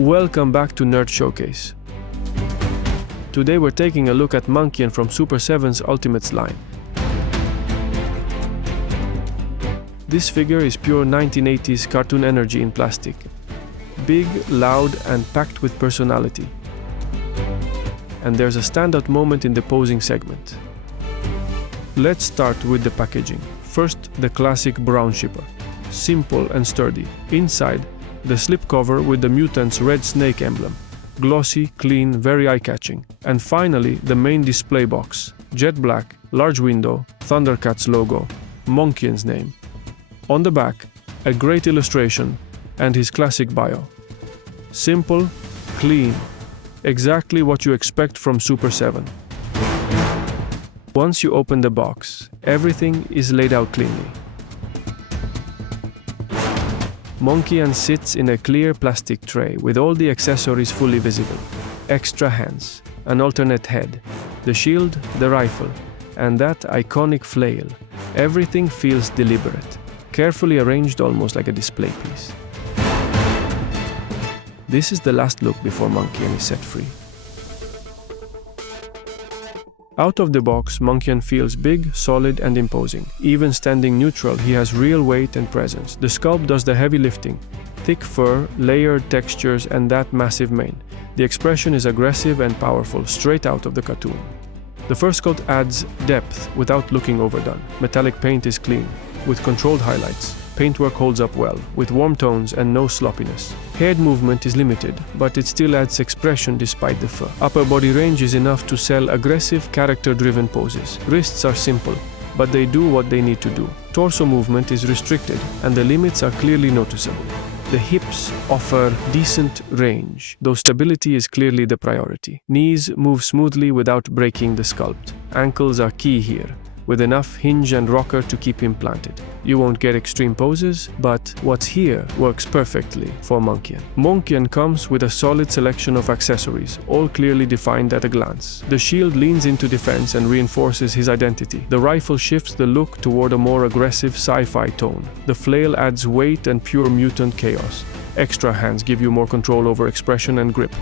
Welcome back to Nerd Showcase. Today we're taking a look at Monkian from Super7's Ultimates line. This figure is pure 1980s cartoon energy in plastic. Big, loud, and packed with personality. And there's a standout moment in the posing segment. Let's start with the packaging. First, the classic brown shipper. Simple and sturdy. Inside, the slipcover with the Mutants' red snake emblem. Glossy, clean, very eye-catching. And finally, the main display box. Jet black, large window, Thundercats logo, Monkian's name. On the back, a great illustration and his classic bio. Simple, clean, exactly what you expect from Super7. Once you open the box, everything is laid out cleanly. Monkian sits in a clear plastic tray with all the accessories fully visible. Extra hands, an alternate head, the shield, the rifle, and that iconic flail. Everything feels deliberate, carefully arranged almost like a display piece. This is the last look before Monkian is set free. Out of the box, Monkian feels big, solid, and imposing. Even standing neutral, he has real weight and presence. The sculpt does the heavy lifting. Thick fur, layered textures, and that massive mane. The expression is aggressive and powerful, straight out of the cartoon. The fur sculpt adds depth without looking overdone. Metallic paint is clean, with controlled highlights. Paintwork holds up well, with warm tones and no sloppiness. Head movement is limited, but it still adds expression despite the fur. Upper body range is enough to sell aggressive, character-driven poses. Wrists are simple, but they do what they need to do. Torso movement is restricted, and the limits are clearly noticeable. The hips offer decent range, though stability is clearly the priority. Knees move smoothly without breaking the sculpt. Ankles are key here, with enough hinge and rocker to keep him planted. You won't get extreme poses, but what's here works perfectly for Monkian. Monkian comes with a solid selection of accessories, all clearly defined at a glance. The shield leans into defense and reinforces his identity. The rifle shifts the look toward a more aggressive sci-fi tone. The flail adds weight and pure mutant chaos. Extra hands give you more control over expression and grip.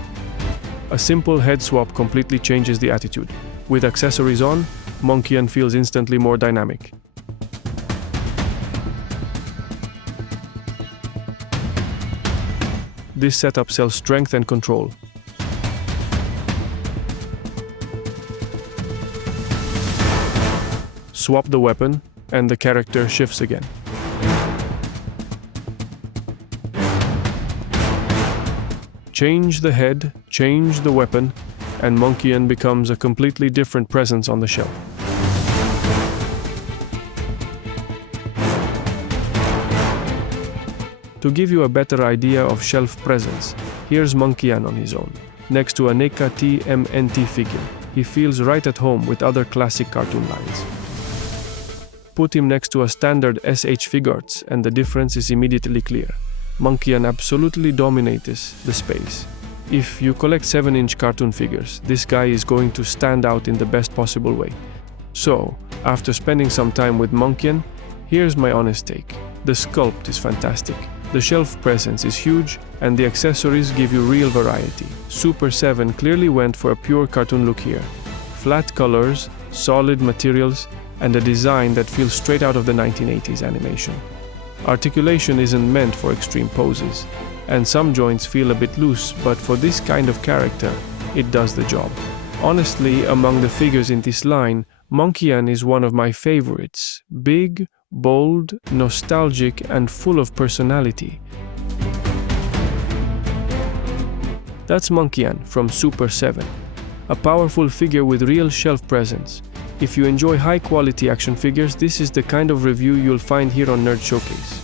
A simple head swap completely changes the attitude. With accessories on, Monkian feels instantly more dynamic. This setup sells strength and control. Swap the weapon, and the character shifts again. Change the head, change the weapon, and Monkian becomes a completely different presence on the shelf. To give you a better idea of shelf presence, here's Monkian on his own. Next to a NECA TMNT figure, he feels right at home with other classic cartoon lines. Put him next to a standard SH Figuarts and the difference is immediately clear. Monkian absolutely dominates the space. If you collect 7-inch cartoon figures, this guy is going to stand out in the best possible way. So, after spending some time with Monkian, here's my honest take. The sculpt is fantastic. The shelf presence is huge, and the accessories give you real variety. Super7 clearly went for a pure cartoon look here. Flat colors, solid materials, and a design that feels straight out of the 1980s animation. Articulation isn't meant for extreme poses, and some joints feel a bit loose, but for this kind of character, it does the job. Honestly, among the figures in this line, Monkian is one of my favorites. Big, bold, nostalgic, and full of personality. That's Monkian from Super7, a powerful figure with real shelf presence. If you enjoy high-quality action figures, this is the kind of review you'll find here on Nerd Showcase.